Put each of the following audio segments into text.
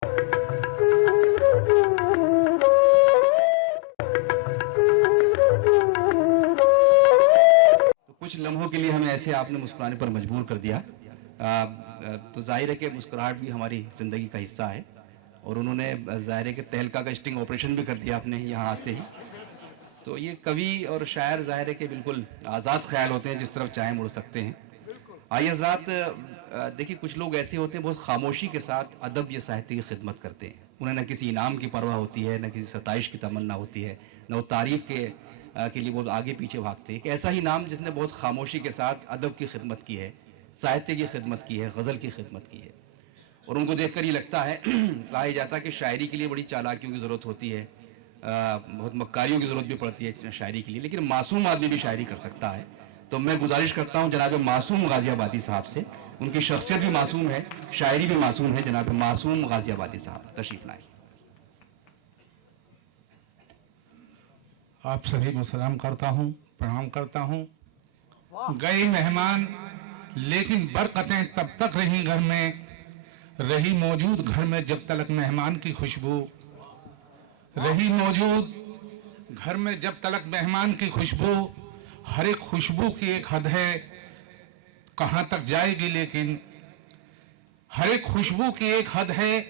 कुछ लम्हों के लिए हमें ऐसे आपने मुस्कुराने पर मजबूर कर दिया। तो जाहिर है कि मुस्कुराहट भी हमारी ज़िंदगी का हिस्सा है और उन्होंने जाहिर है कि तहलका का स्टिंग ऑपरेशन भी कर दिया आपने यहाँ आते ही। तो ये कवि और शायर जाहिर है कि बिल्कुल आज़ाद ख्याल होते हैं, जिस तरफ चाहे मुड़ सकते हैं। आइए हज़रात, देखिए कुछ लोग ऐसे होते हैं बहुत खामोशी के साथ अदब या साहित्य की खिदमत करते हैं। उन्हें न किसी इनाम की परवाह होती है, न किसी सताइश की तमन्ना होती है, न वो तारीफ़ के लिए बहुत आगे पीछे भागते हैं। एक ऐसा ही नाम जिसने बहुत खामोशी के साथ अदब की खिदमत की है, साहित्य की खिदमत की है, गज़ल की खिदमत की है। और उनको देख कर ये लगता है कहा ही जाता है कि शायरी के लिए बड़ी चालाकियों की ज़रूरत होती है, बहुत मक्कारियों की ज़रूरत भी पड़ती है शायरी के लिए, लेकिन मासूम आदमी भी शायरी कर सकता है। तो मैं गुजारिश करता हूँ जनाब मासूम गाज़ियाबादी साहब से, उनकी शख्सियत भी मासूम है, शायरी भी मासूम है। जनाब मासूम गाज़ियाबादी साहब तशरीफ लाएं। आप सभी को सलाम करता हूँ, प्रणाम करता हूँ। गए मेहमान लेकिन बरकतें तब तक रही घर में, रही मौजूद घर में जब तक मेहमान की खुशबू, रही मौजूद घर में जब तक मेहमान की खुशबू। हर एक खुशबू की एक हद है, कहाँ तक जाएगी लेकिन, हर एक खुशबू की एक हद है,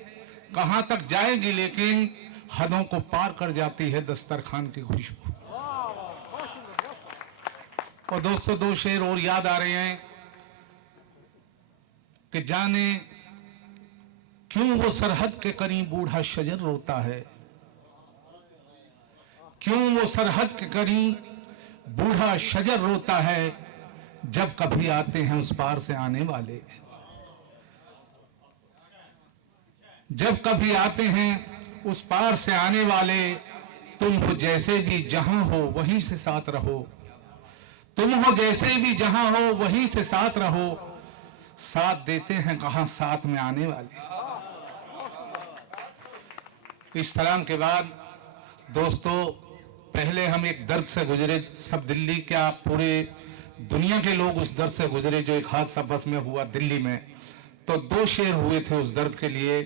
कहाँ तक जाएगी लेकिन, हदों को पार कर जाती है दस्तरखान की खुशबू। और दोस्तों, दो शेर और याद आ रहे हैं कि जाने क्यों वो सरहद के करीब बूढ़ा शजर रोता है, क्यों वो सरहद के करीब बूढ़ा शजर रोता है, जब कभी आते हैं उस पार से आने वाले, जब कभी आते हैं उस पार से आने वाले। तुम हो जैसे भी जहां हो वहीं से साथ रहो, तुम हो जैसे भी जहां हो वहीं से साथ रहो, साथ देते हैं कहां साथ में आने वाले। इस सलाम के बाद दोस्तों, पहले हम एक दर्द से गुजरे, सब दिल्ली क्या पूरे दुनिया के लोग उस दर्द से गुजरे जो एक हादसा बस में हुआ दिल्ली में। तो दो शेर हुए थे उस दर्द के लिए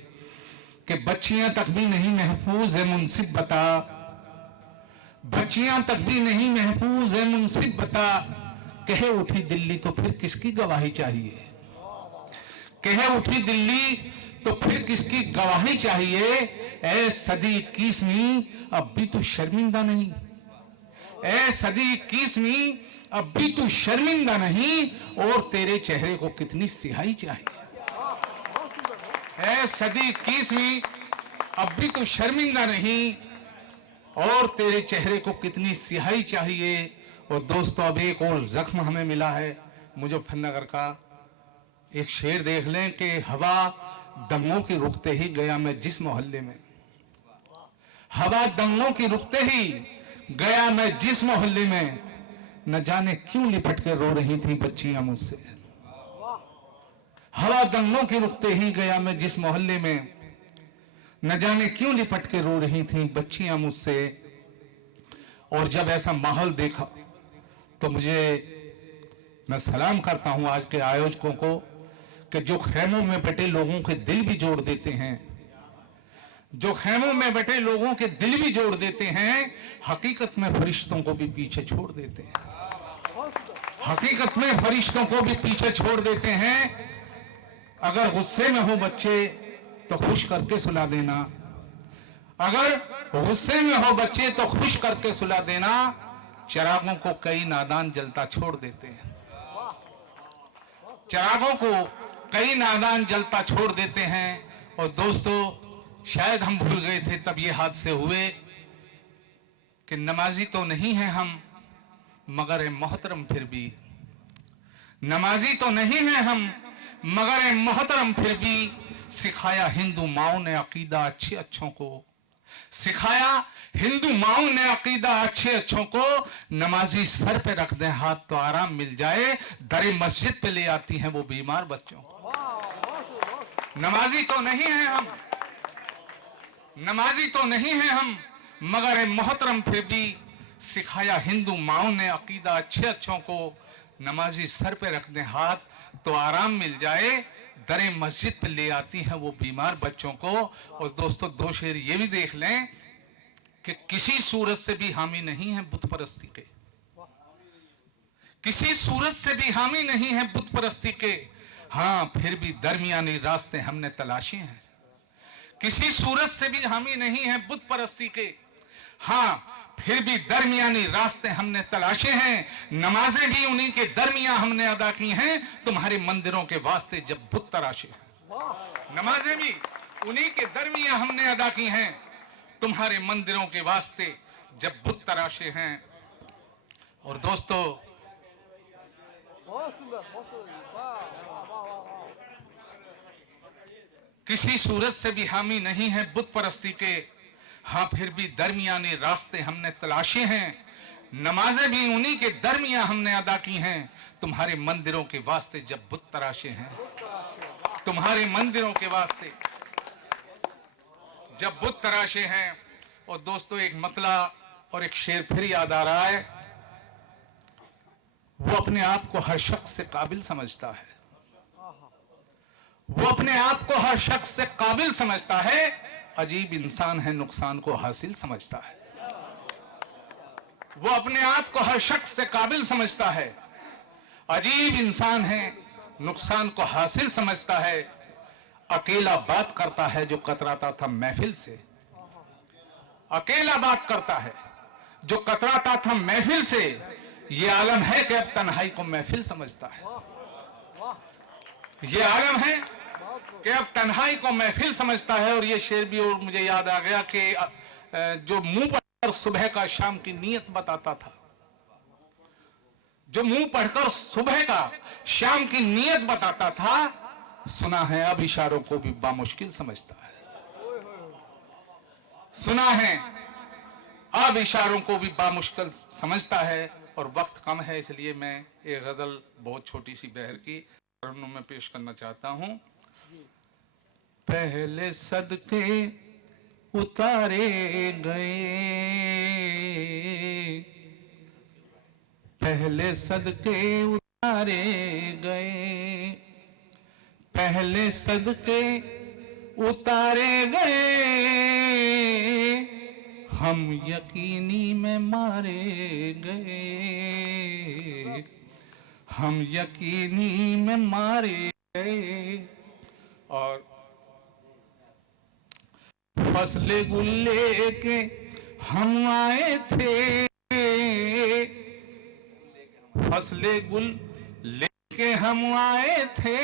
कि बच्चियां तक भी नहीं महफूज है मुनसिब बता, बच्चियां तक भी नहीं महफूज है मुनसिब बता, कहे उठी दिल्ली तो फिर किसकी गवाही चाहिए, कहे उठी दिल्ली तो फिर किसकी गवाही चाहिए। ऐ सदी 21वीं अब भी तू शर्मिंदा नहीं, ऐ सदी 21वीं अब भी तू शर्मिंदा नहीं, और तेरे चेहरे को कितनी सिहाई चाहिए। ऐ सदी 21वीं अब भी तू शर्मिंदा नहीं, और तेरे चेहरे को कितनी सिहाई चाहिए। और दोस्तों, अब एक और जख्म हमें मिला है मुजफ्फरनगर का। एक शेर देख लें कि हवा दंगों की रुकते ही गया मैं जिस मोहल्ले में, हवा दंगों की रुकते ही गया मैं जिस मोहल्ले में, न जाने क्यों लिपट के रो रही थी बच्चियां मुझसे। हवा दंगों की रुकते ही गया मैं जिस मोहल्ले में, न जाने क्यों लिपट के रो रही थी बच्चियां मुझसे। और जब ऐसा माहौल देखा तो मैं सलाम करता हूं आज के आयोजकों को कि जो खेमों में बैठे लोगों के दिल भी जोड़ देते हैं, जो खेमों में बैठे लोगों के दिल भी जोड़ देते हैं, हकीकत में फरिश्तों को भी पीछे छोड़ देते हैं, हकीकत में फरिश्तों को भी पीछे छोड़ देते हैं। अगर गुस्से में हो बच्चे तो खुश करके सुला देना, अगर गुस्से में हो बच्चे तो खुश करके सुला देना। चिरागों को कई नादान जलता छोड़ देते हैं, चिरागों को कई नादान जलता छोड़ देते हैं। और दोस्तों, शायद हम भूल गए थे तब ये हादसे हुए कि नमाजी तो नहीं है हम मगर मोहतरम फिर भी, नमाजी तो नहीं है हम मगर मोहतरम फिर भी, सिखाया हिंदू माओ ने अकीदा अच्छे अच्छों को, सिखाया हिंदू माओ ने अकीदा अच्छे अच्छों को। नमाजी सर पे रख दे हाथ तो आराम मिल जाए, दरे मस्जिद पे ले आती हैं वो बीमार बच्चों को। नमाजी तो नहीं है हम, नमाजी तो नहीं है हम मगर मोहतरम फिर भी, सिखाया हिंदू माओ ने अकीदा अच्छे अच्छों को। नमाजी सर पे रख दे हाथ तो आराम मिल जाए, दरे मस्जिद पे ले आती हैं वो बीमार बच्चों को। और दोस्तों, दो शेर ये भी देख लें कि किसी सूरत से भी हामी नहीं है बुत परस्ती के, किसी सूरत से भी हामी नहीं है बुत परस्ती के, हाँ फिर भी दरमियानी रास्ते हमने तलाशे हैं। किसी सूरत से भी हामी नहीं है बुत परस्ती के, हाँ फिर भी दरमियानी रास्ते हमने तलाशे हैं। नमाजें भी उन्हीं के दरमियान हमने अदा की हैं, तुम्हारे मंदिरों के वास्ते जब बुत तराशे हैं। नमाजें भी उन्हीं के दरमियान हमने अदा की हैं, तुम्हारे मंदिरों के वास्ते जब बुत तराशे हैं। और दोस्तों, किसी सूरत से भी हामी नहीं है बुत परस्ती के, हाँ फिर भी दरमियाने रास्ते हमने तलाशे हैं। नमाजें भी उन्हीं के दरमियान हमने अदा की हैं, तुम्हारे मंदिरों के वास्ते जब बुत तराशे हैं। तुम्हारे मंदिरों के वास्ते जब बुत तराशे हैं। और दोस्तों, एक मतला और एक शेर फिर याद आ रहा है। वो अपने आप को हर शख्स से काबिल समझता है, वो अपने आप को हर शख्स से काबिल समझता है, अजीब इंसान है नुकसान को हासिल समझता है। वो अपने आप को हर शख्स से काबिल समझता है, अजीब इंसान है नुकसान को हासिल समझता है। अकेला बात करता है जो कतराता था महफिल से, अकेला बात करता है जो कतराता था महफिल से, ये आलम है कि अब तन्हाई को महफिल समझता है। ये आलम है कि अब तन्हाई को महफिल समझता है। और ये शेर भी और मुझे याद आ गया कि जो मुंह पढ़कर सुबह का शाम की नीयत बताता था, जो मुंह पढ़कर सुबह का शाम की नीयत बताता था, सुना है अब इशारों को भी बामुश्किल समझता है। सुना है अब इशारों को भी बामुश्किल समझता है। और वक्त कम है, इसलिए मैं एक गजल बहुत छोटी सी बहर की में पेश करना चाहता हूं। पहले सदके उतारे गए, पहले सदके उतारे गए, पहले सदके उतारे गए, हम यकीनी में मारे गए, हम यकीनी में मारे गए। और फसले गुल लेके हम आए थे, फसले गुल लेके हम आए थे,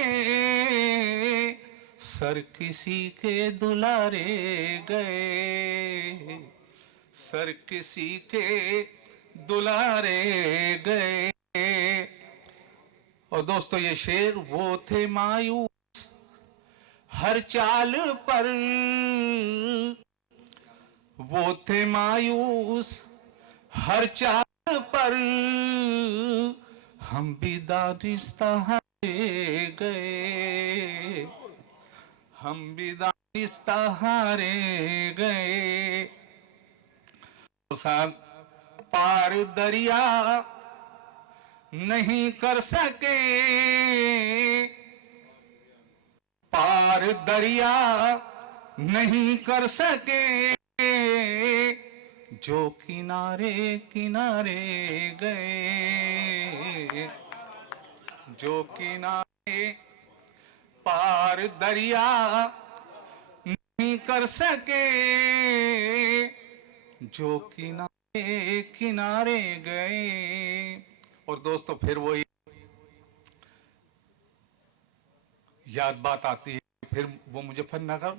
सर किसी के दुलारे गए, सर किसी के दुलारे गए। और दोस्तों, ये शेर वो थे मायूस हर चाल पर, वो थे मायूस हर चाल पर, हम भी दानिस्ता हारे गए, हम भी दानिस्ता हारे गए। साहब, पार दरिया नहीं कर सके, पार दरिया नहीं कर सके, जो किनारे किनारे गए, जो किनारे पार दरिया नहीं कर सके, जो किनारे किनारे गए। और दोस्तों, फिर वो याद बात आती है, फिर वो मुजफ्फरनगर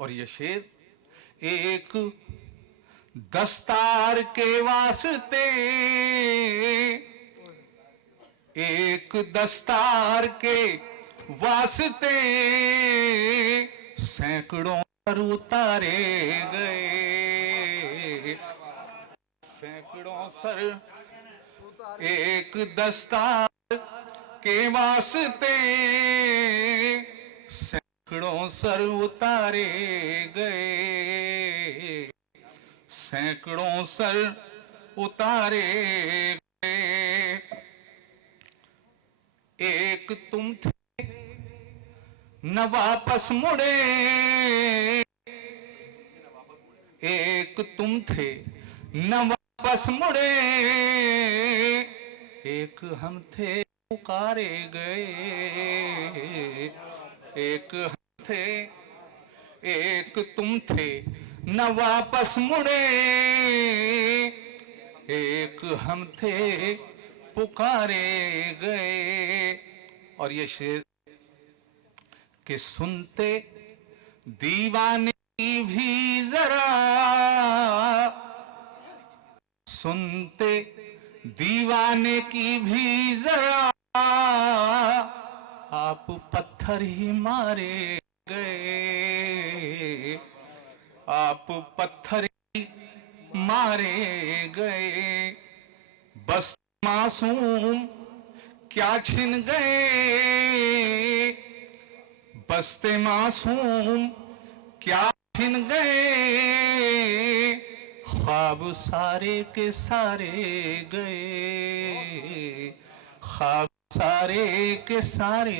और ये शेर, एक दस्तार के वास्ते, एक दस्तार के वास्ते, सैकड़ों पर उतारे गए, सैकड़ों सर, एक दस्तार के वास्ते, सैकड़ों सर उतारे गए, सैकड़ों सर उतारे गए। एक तुम थे न वापस मुड़े, एक तुम थे न वापस मुड़े, एक हम थे पुकारे गए, एक हम थे, एक तुम थे न वापस मुड़े, एक हम थे पुकारे गए। और ये शेर कि सुनते दीवाने की भी जरा, सुनते दीवाने की भी जरा, आप पत्थर ही मारे गए, आप पत्थर ही मारे गए। बस मासूम क्या छिन गए, बस्ते मासूम क्या छिन गए, ख्वाब सारे के सारे गए, ख्वाब सारे के सारे